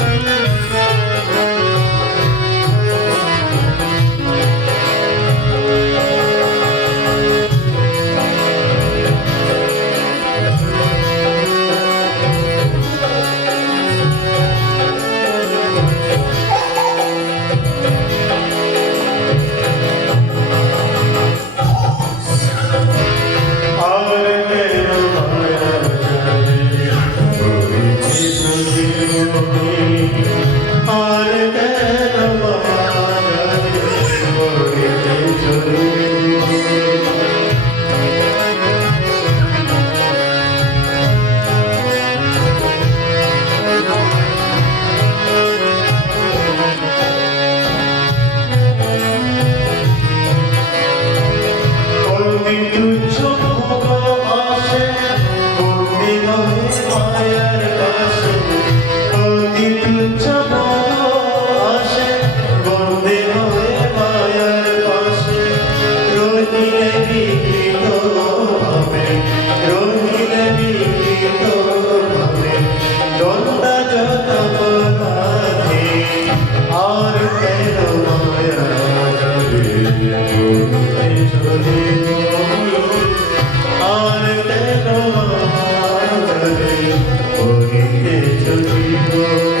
আর Hallelujah. কেন মায়া যাবে ঘুরতে চলে